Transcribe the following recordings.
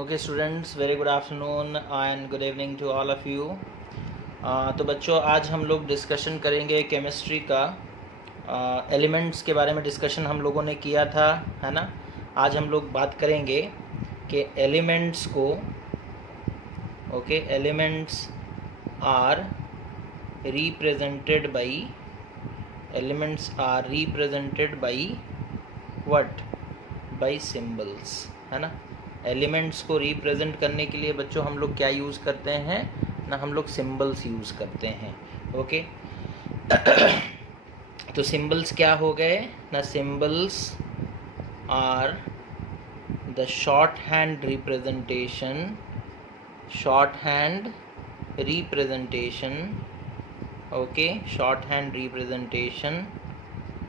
Okay students, very good afternoon and good evening to all of you. तो बच्चों, आज हम लोग डिस्कशन करेंगे केमिस्ट्री का। एलिमेंट्स के बारे में डिस्कशन हम लोगों ने किया था, है ना। आज हम लोग बात करेंगे कि एलिमेंट्स को, okay, elements are represented by what, by symbols, है ना। एलिमेंट्स को रिप्रेजेंट करने के लिए बच्चों हम लोग क्या यूज़ करते हैं ना, हम लोग सिंबल्स यूज़ करते हैं। ओके तो सिंबल्स क्या हो गए ना, symbols are the shorthand representation okay, shorthand representation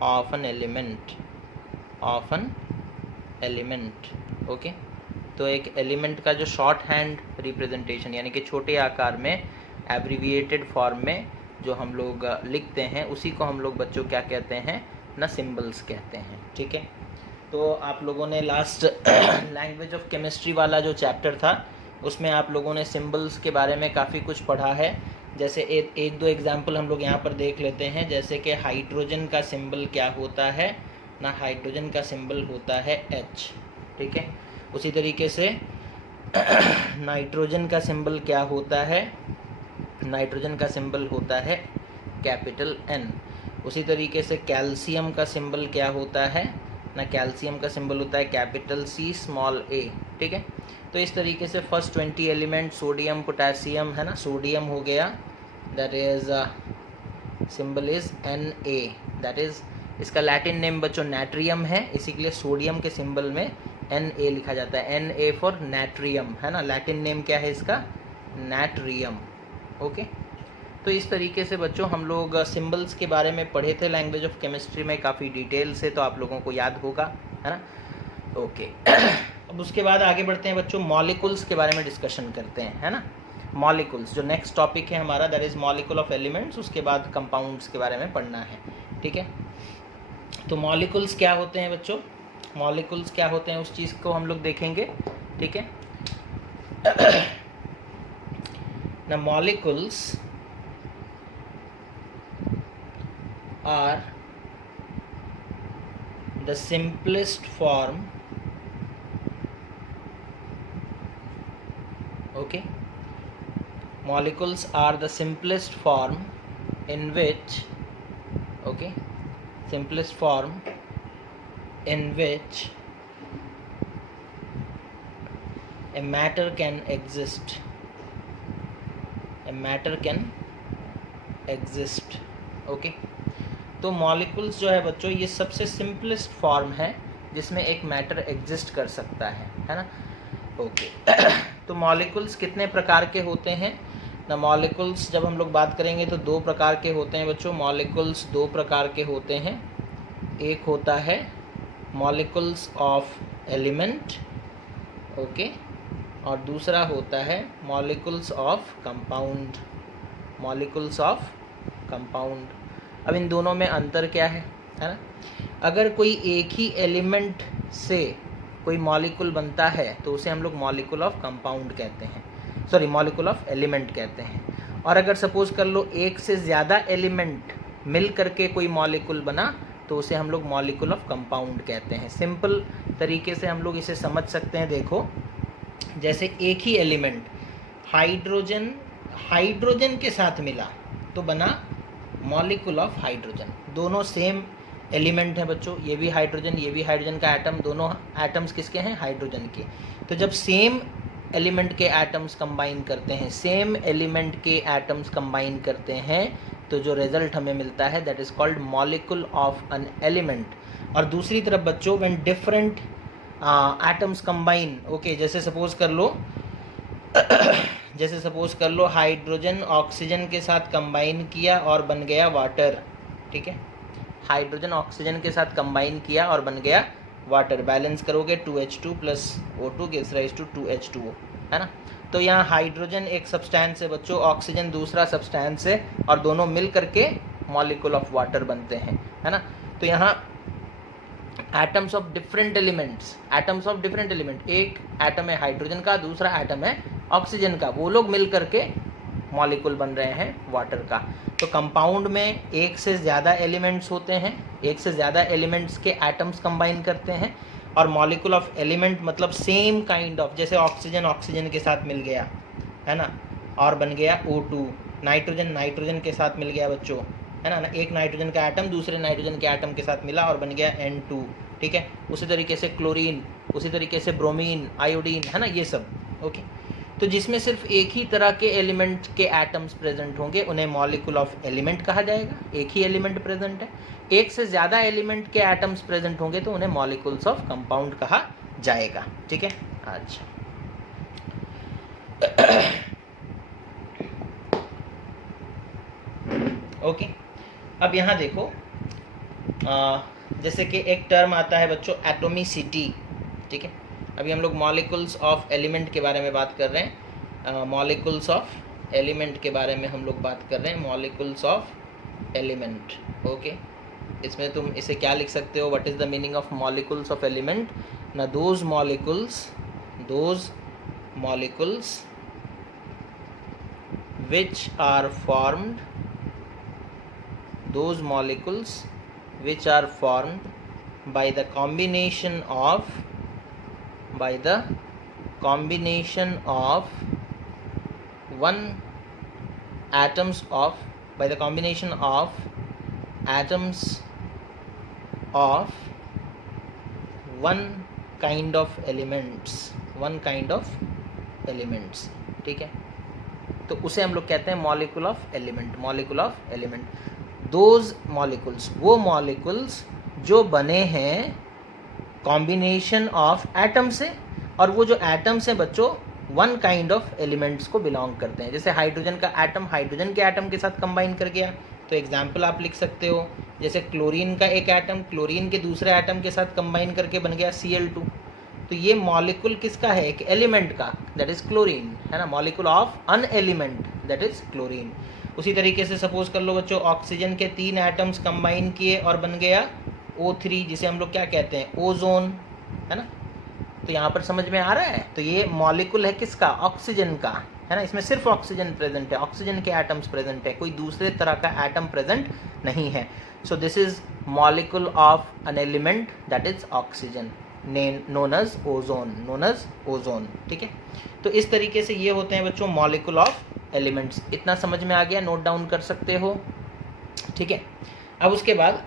of an element. Okay, तो एक एलिमेंट का जो शॉर्ट हैंड रिप्रेजेंटेशन यानी कि छोटे आकार में एब्रीविएटेड फॉर्म में जो हम लोग लिखते हैं, उसी को हम लोग बच्चों क्या कहते हैं ना, सिंबल्स कहते हैं। ठीक है, तो आप लोगों ने लास्ट लैंग्वेज ऑफ केमिस्ट्री वाला जो चैप्टर था उसमें आप लोगों ने सिंबल्स के बारे में काफ़ी कुछ पढ़ा है। जैसे एक दो एग्जाम्पल हम लोग यहाँ पर देख लेते हैं। जैसे कि हाइड्रोजन का सिंबल क्या होता है ना, हाइड्रोजन का सिंबल होता है H। ठीक है, उसी तरीके से नाइट्रोजन का सिंबल क्या होता है, नाइट्रोजन का सिंबल होता है कैपिटल N। उसी तरीके से कैल्शियम का सिंबल क्या होता है ना, कैल्शियम का सिंबल होता है कैपिटल C स्मॉल a। ठीक है, तो इस तरीके से फर्स्ट 20 एलिमेंट सोडियम पोटेशियम, है ना, सोडियम हो गया, that is symbol is Na, that is इसका लैटिन नेम बच्चों नाट्रियम है, इसी के लिए सोडियम के सिंबल में Na लिखा जाता है, Na फॉर नाट्रियम, है ना। लैटिन नेम क्या है इसका, नाट्रियम। ओके, तो इस तरीके से बच्चों हम लोग सिंबल्स के बारे में पढ़े थे लैंग्वेज ऑफ केमिस्ट्री में काफ़ी डिटेल से, तो आप लोगों को याद होगा, है ना। ओके अब उसके बाद आगे बढ़ते हैं बच्चों, मॉलिक्यूल्स के बारे में डिस्कशन करते हैं, है ना। मॉलिक्यूल्स जो नेक्स्ट टॉपिक है हमारा, that is molecule of elements. उसके बाद कंपाउंड्स के बारे में पढ़ना है। ठीक है, तो मॉलिक्यूल्स क्या होते हैं बच्चों, मॉलिक्यूल्स क्या होते हैं उस चीज़ को हम लोग देखेंगे। ठीक है ना, molecules are the simplest form, okay, molecules are the simplest form in which, okay, simplest form in which a matter can exist, okay। तो मॉलिक्यूल्स जो है बच्चों, ये सबसे सिंपलेस्ट फॉर्म है जिसमें एक मैटर एग्जिस्ट कर सकता है ना। ओके तो मॉलिक्यूल्स कितने प्रकार के होते हैं ना, मॉलिक्यूल्स जब हम लोग बात करेंगे तो दो प्रकार के होते हैं बच्चों। मॉलिक्यूल्स दो प्रकार के होते हैं, एक होता है मॉलिक्यूल्स ऑफ एलिमेंट, ओके, और दूसरा होता है मॉलिक्यूल्स ऑफ कंपाउंड। अब इन दोनों में अंतर क्या है ना। अगर कोई एक ही एलिमेंट से कोई मॉलिक्यूल बनता है तो उसे हम लोग मॉलिक्यूल ऑफ कंपाउंड कहते हैं, सॉरी मॉलिक्यूल ऑफ एलिमेंट कहते हैं। और अगर सपोज कर लो एक से ज़्यादा एलिमेंट मिल करके कोई मॉलिक्यूल बना तो उसे हम लोग मॉलिक्यूल ऑफ कंपाउंड कहते हैं। सिंपल तरीके से हम लोग इसे समझ सकते हैं। देखो, जैसे एक ही एलिमेंट हाइड्रोजन के साथ मिला तो बना मॉलिक्यूल ऑफ हाइड्रोजन। दोनों सेम एलिमेंट हैं बच्चों, ये भी हाइड्रोजन का एटम, दोनों एटम्स किसके हैं, हाइड्रोजन के। तो जब सेम एलिमेंट के एटम्स कंबाइन करते हैं तो जो रिजल्ट हमें मिलता है that is called molecule of an element. और दूसरी तरफ बच्चों, when different atoms combine, okay, जैसे सपोज कर लो हाइड्रोजन ऑक्सीजन के साथ कंबाइन किया और बन गया वाटर। ठीक है, हाइड्रोजन ऑक्सीजन के साथ कंबाइन किया और बन गया वाटर। बैलेंस करोगे 2H2 plus O2 gives rise to 2H2O, है ना। तो यहाँ हाइड्रोजन एक सब्सटेंस है बच्चों, ऑक्सीजन दूसरा सब्सटेंस है, और दोनों मिल करके मॉलिक्यूल ऑफ वाटर बनते हैं, है ना। तो यहाँ atoms of different elements, atoms of different element, एक एटम है हाइड्रोजन का, दूसरा एटम है ऑक्सीजन का, वो लोग मिल करके मॉलिक्यूल बन रहे हैं वाटर का। तो कंपाउंड में एक से ज़्यादा एलिमेंट्स होते हैं, एक से ज़्यादा एलिमेंट्स के एटम्स कंबाइन करते हैं, और मॉलिक्यूल ऑफ एलिमेंट मतलब सेम काइंड ऑफ, जैसे ऑक्सीजन ऑक्सीजन के साथ मिल गया है ना और बन गया O2, नाइट्रोजन नाइट्रोजन के साथ मिल गया बच्चों, है ना, एक नाइट्रोजन का एटम दूसरे नाइट्रोजन के एटम के साथ मिला और बन गया N2, ठीक है। उसी तरीके से क्लोरीन, उसी तरीके से ब्रोमीन, आयोडीन, है ना, ये सब। ओके, तो जिसमें सिर्फ एक ही तरह के एलिमेंट के एटम्स प्रेजेंट होंगे उन्हें मॉलिक्यूल ऑफ एलिमेंट कहा जाएगा। एक ही एलिमेंट प्रेजेंट है, एक से ज़्यादा एलिमेंट के एटम्स प्रेजेंट होंगे तो उन्हें मॉलिक्यूल्स ऑफ कंपाउंड कहा जाएगा, ठीक है। अच्छा ओके, अब यहाँ देखो जैसे कि एक टर्म आता है बच्चों एटोमिसिटी, ठीक है। अभी हम लोग मॉलिक्यूल्स ऑफ एलिमेंट के बारे में बात कर रहे हैं, मॉलिक्यूल्स ऑफ एलिमेंट के बारे में हम लोग बात कर रहे हैं, मॉलिक्यूल्स ऑफ एलिमेंट। ओके, इसमें तुम इसे क्या लिख सकते हो, what is the meaning of molecules of element ना, those molecules which are formed, those molecules which are formed by the combination of one atoms of by the combination of atoms of one kind of elements, ठीक है। तो उसे हम लोग कहते हैं molecule of element. Those molecules, वो molecules जो बने हैं कॉम्बिनेशन ऑफ एटम से, और वो जो एटम्स हैं बच्चों वन काइंड ऑफ एलिमेंट्स को बिलोंग करते हैं। जैसे हाइड्रोजन का एटम हाइड्रोजन के एटम के साथ कंबाइन कर गया, तो एग्जाम्पल आप लिख सकते हो, जैसे क्लोरीन का एक एटम क्लोरीन के दूसरे एटम के साथ कंबाइन करके बन गया Cl2। तो ये मॉलिक्यूल किसका है, एक एलिमेंट का, दैट इज क्लोरीन, है ना, molecule of an element that is chlorine. उसी तरीके से सपोज कर लो बच्चों ऑक्सीजन के 3 एटम्स कंबाइन किए और बन गया O3, जिसे हम लोग क्या कहते हैं, ओजोन, है ना। तो यहाँ पर समझ में आ रहा है, तो ये मॉलिक्यूल है किसका, ऑक्सीजन का, है ना। इसमें सिर्फ ऑक्सीजन प्रेजेंट है, ऑक्सीजन के एटम्स प्रेजेंट है, कोई दूसरे तरह का एटम प्रेजेंट नहीं है। So this is molecule of an element that is oxygen, known as ozone, ठीक है। तो इस तरीके से ये होते हैं बच्चों मॉलिक्यूल ऑफ एलिमेंट्स। इतना समझ में आ गया, नोट डाउन कर सकते हो, ठीक है। अब उसके बाद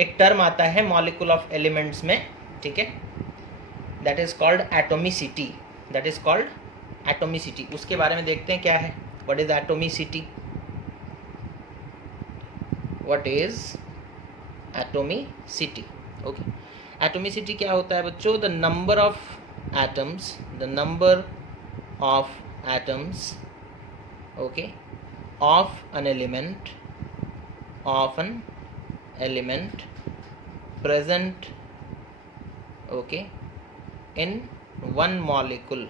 एक टर्म आता है मॉलिक्यूल ऑफ एलिमेंट्स में, ठीक है, दैट इज कॉल्ड एटोमिसिटी। उसके बारे में देखते हैं क्या है, what is atomicity, okay. Atomicity क्या होता है बच्चों, the number of atoms okay of an element present okay in one molecule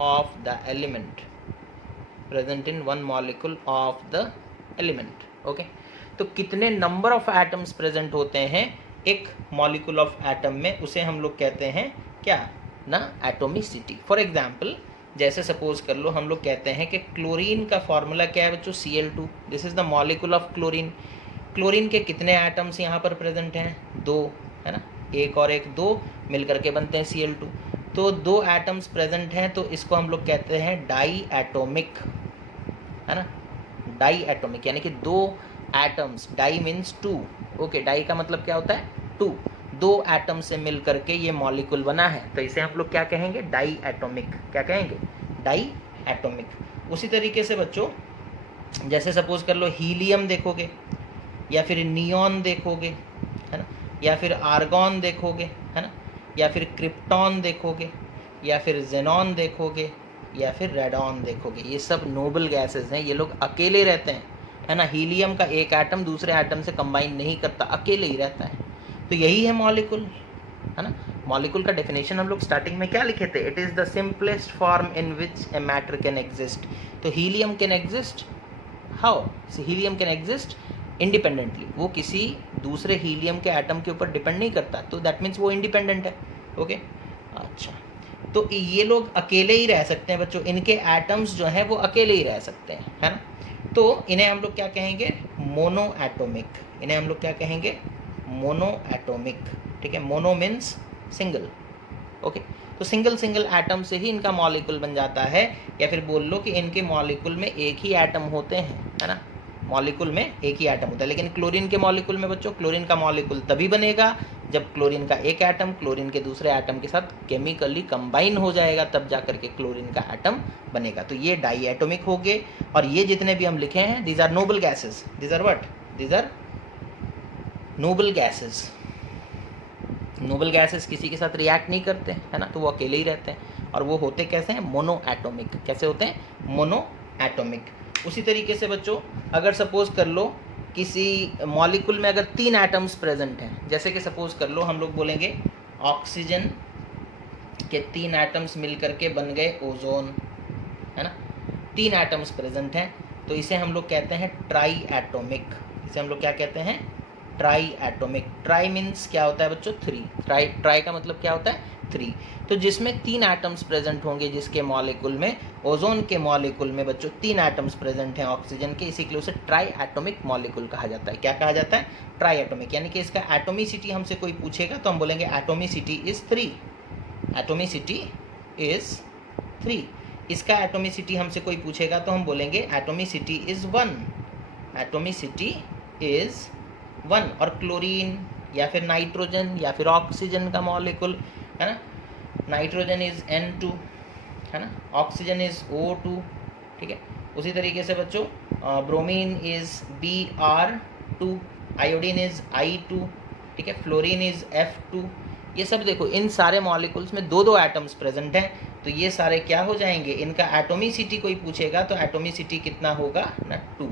of the element, okay. तो कितने नंबर ऑफ एटम्स प्रेजेंट होते हैं एक मॉलिक्यूल ऑफ एटम में, उसे हम लोग कहते हैं क्या ना, एटोमिसिटी। फॉर एग्जाम्पल जैसे सपोज कर लो हम लोग कहते हैं कि क्लोरीन का फॉर्मूला क्या है बच्चों, Cl2, this is the molecule of chlorine. Chlorine के कितने एटम्स यहाँ पर प्रेजेंट हैं, 2, है ना, एक और एक 2 मिलकर के बनते हैं Cl2। तो 2 एटम्स प्रेजेंट हैं, तो इसको हम लोग कहते हैं डाई एटोमिक, है ना, डाई एटोमिक, यानी कि 2 atoms, di means 2, okay, di का मतलब क्या होता है 2, 2 एटम से मिल करके ये मॉलिक्यूल बना है, तो इसे हम लोग क्या कहेंगे, डाई एटोमिक। क्या कहेंगे, डाई एटोमिक। उसी तरीके से बच्चों जैसे सपोज कर लो हीलियम देखोगे, या फिर नियॉन देखोगे, है ना, या फिर आर्गॉन देखोगे, है ना, या फिर क्रिप्टॉन देखोगे, या फिर जेनॉन देखोगे, या फिर रेडॉन देखोगे, ये सब नोबल गैसेस हैं, ये लोग अकेले रहते हैं, है ना। हीलियम का एक एटम दूसरे एटम से कंबाइन नहीं करता, अकेले ही रहता है। तो यही है मॉलिक्यूल, है ना। मॉलिक्यूल का डेफिनेशन हम लोग स्टार्टिंग में क्या लिखे थे, it is the simplest form in which a matter can exist. तो helium can exist, how, helium can exist independently, वो किसी दूसरे हीलियम के एटम के ऊपर डिपेंड नहीं करता, तो दैट मीन्स वो इंडिपेंडेंट है। ओके, अच्छा, तो ये लोग अकेले ही रह सकते हैं बच्चों, इनके एटम्स जो हैं वो अकेले ही रह सकते हैं, है ना। तो इन्हें हम लोग क्या कहेंगे, मोनो एटोमिक, इन्हें हम लोग क्या कहेंगे, मोनो एटोमिक, ठीक है। Mono means single, okay. तो सिंगल सिंगल एटम से ही इनका मॉलिक्यूल बन जाता है, या फिर बोल लो कि इनके मॉलिक्यूल में एक ही एटम होते हैं, है ना, मॉलिक्यूल में एक ही एटम होता है। लेकिन क्लोरीन के मॉलिक्यूल में बच्चों, क्लोरीन का मॉलिक्यूल तभी बनेगा जब क्लोरीन का एक एटम क्लोरीन के दूसरे एटम के साथ केमिकली कंबाइन हो जाएगा, तब जा करके क्लोरीन का एटम बनेगा। तो ये डाई एटोमिक हो गए, और ये जितने भी हम लिखे हैं, these are noble gases, these are what, these are noble gases. Noble gases किसी के साथ रिएक्ट नहीं करते, है ना, तो वो अकेले ही रहते हैं, और वो होते कैसे हैं, मोनो एटोमिक। कैसे होते हैं, मोनो एटोमिक। उसी तरीके से बच्चों, अगर सपोज कर लो किसी मॉलिक्यूल में अगर 3 एटम्स प्रेजेंट हैं, जैसे कि सपोज कर लो हम लोग बोलेंगे ऑक्सीजन के 3 एटम्स मिल करके बन गए ओजोन, है ना, 3 एटम्स प्रेजेंट हैं, तो इसे हम लोग कहते हैं ट्राई एटोमिक। इसे हम लोग क्या कहते हैं, ट्राई एटोमिक। ट्राई मीन्स क्या होता है बच्चों, 3। ट्राई का मतलब क्या होता है, 3। तो जिसमें 3 एटम्स प्रेजेंट होंगे, जिसके मॉलिक्यूल में, ओजोन के मॉलिक्यूल में बच्चों 3 एटम्स प्रेजेंट हैं ऑक्सीजन के, इसी के लिए उसे ट्राई एटोमिक मॉलिक्यूल कहा जाता है। क्या कहा जाता है, ट्राई एटोमिक। यानी कि इसका एटोमिसिटी हमसे कोई पूछेगा तो हम बोलेंगे एटोमिसिटी इज 3, एटोमिसिटी इज 3। इसका एटोमिसिटी हमसे कोई पूछेगा तो हम बोलेंगे एटोमिसिटी इज 1, एटोमिसिटी इज 1। और क्लोरीन या फिर नाइट्रोजन या फिर ऑक्सीजन का मॉलिक्यूल, है ना, नाइट्रोजन इज N2, है ना, ऑक्सीजन इज O2, ठीक है। उसी तरीके से बच्चों bromine is Br2, iodine is I2, ठीक है, फ्लोरीन इज F2। ये सब देखो, इन सारे मॉलिक्यूल्स में 2-2 एटम्स प्रेजेंट हैं, तो ये सारे क्या हो जाएंगे, इनका एटोमिसिटी कोई पूछेगा तो एटोमिसिटी कितना होगा ना, 2।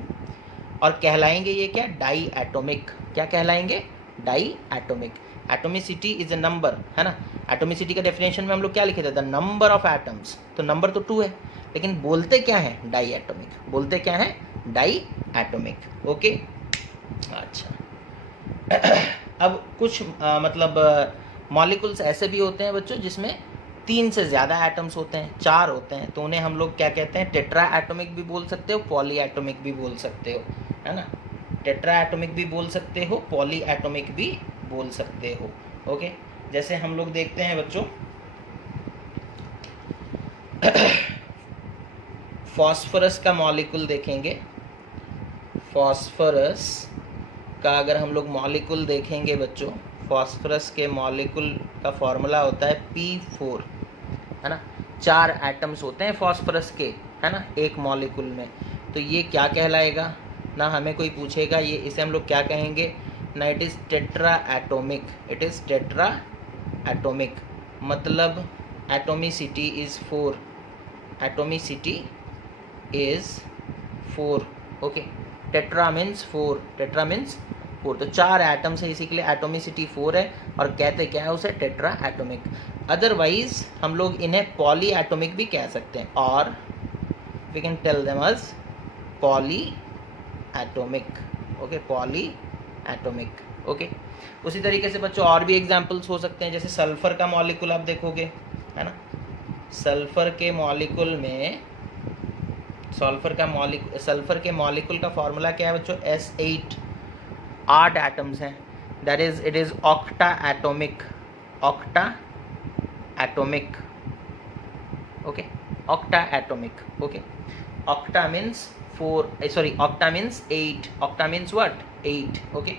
और कहलाएंगे ये क्या, डाई एटोमिक। क्या कहलाएंगे, diatomic. Atomicity is a number, है ना। एटोमिसिटी का डेफिनेशन में हम लोग क्या लिखे थे, द नंबर ऑफ एटम्स। तो नंबर तो 2 है, लेकिन बोलते क्या है, डाई एटोमिक। बोलते क्या है, डाई एटोमिक। ओके, अच्छा। अब कुछ मतलब मॉलिक्यूल्स ऐसे भी होते हैं बच्चों जिसमें 3 से ज़्यादा एटम्स होते हैं, 4 होते हैं, तो उन्हें हम लोग क्या कहते हैं, टेट्रा एटोमिक भी बोल सकते हो, पॉली एटोमिक भी बोल सकते हो, है ना। टेट्रा एटोमिक भी बोल सकते हो, पॉली एटोमिक भी बोल सकते हो। ओके, जैसे हम लोग देखते हैं बच्चों फॉस्फोरस का मॉलिक्यूल देखेंगे, फॉस्फोरस का अगर हम लोग मॉलिक्यूल देखेंगे बच्चों, फॉस्फोरस के मॉलिक्यूल का फॉर्मूला होता है P4, है ना। 4 एटम्स होते हैं फॉस्फोरस के, है ना, एक मॉलिक्यूल में। तो ये क्या कहलाएगा ना, हमें कोई पूछेगा ये, इसे हम लोग क्या कहेंगे ना, it is tetra atomic. It is tetra atomic, मतलब atomicity is 4, atomicity is 4। Okay, tetra means 4, tetra means 4। तो 4 एटम्स है, इसी के लिए एटोमिसिटी 4 है, और कहते क्या है उसे, टेट्रा एटोमिक। अदरवाइज हम लोग इन्हें पॉली एटोमिक भी कह सकते हैं, और we can tell them as polyatomic. Okay, polyatomic. Okay, उसी तरीके से बच्चों और भी एग्जांपल्स हो सकते हैं, जैसे सल्फर का मॉलिक्यूल आप देखोगे, है ना, सल्फर के मॉलिक्यूल में, सल्फर के मॉलिक्यूल का फॉर्मूला क्या है बच्चों, S8, 8 एटम्स हैं, that is it is octa atomic, octa atomic. Okay, octa atomic. Okay, octa means 4, sorry, octa means 8, octa means what, 8। Okay,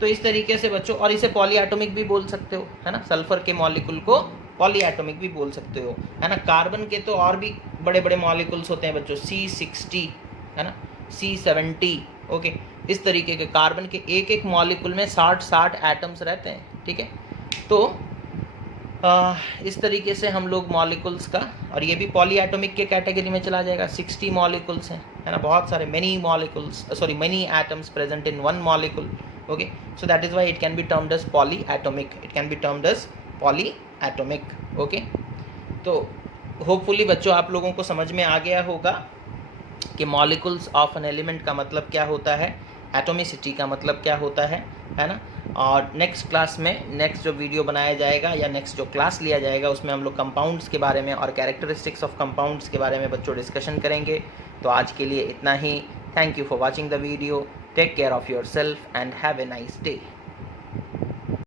तो इस तरीके से बच्चों, और इसे पॉली एटोमिक भी बोल सकते हो, है ना, सल्फर के मॉलिक्यूल को पॉली एटोमिक भी बोल सकते हो, है ना। कार्बन के तो और भी बड़े बड़े मॉलिक्यूल्स होते हैं बच्चों, C60, है ना, C70। ओके, इस तरीके के कार्बन के एक एक मॉलिक्यूल में 60 एटम्स रहते हैं, ठीक है। तो इस तरीके से हम लोग मॉलिक्यूल्स का, और ये भी पॉली एटोमिक के कैटेगरी में चला जाएगा। 60 मॉलिक्यूल्स हैं, है ना, बहुत सारे, many molecules, sorry many atoms present in one molecule. Okay, so that is why it can be termed as polyatomic, it can be termed as polyatomic. Okay, तो hopefully बच्चों आप लोगों को समझ में आ गया होगा कि मॉलिक्यूल्स ऑफ एन एलिमेंट का मतलब क्या होता है, एटोमिसिटी का मतलब क्या होता है ना। और नेक्स्ट क्लास में नेक्स्ट जो वीडियो बनाया जाएगा या नेक्स्ट जो क्लास लिया जाएगा उसमें हम लोग कंपाउंड्स के बारे में और कैरेक्टरिस्टिक्स ऑफ कंपाउंड्स के बारे में बच्चों डिस्कशन करेंगे। तो आज के लिए इतना ही। Thank you for watching the video. Take care of yourself and have a nice day.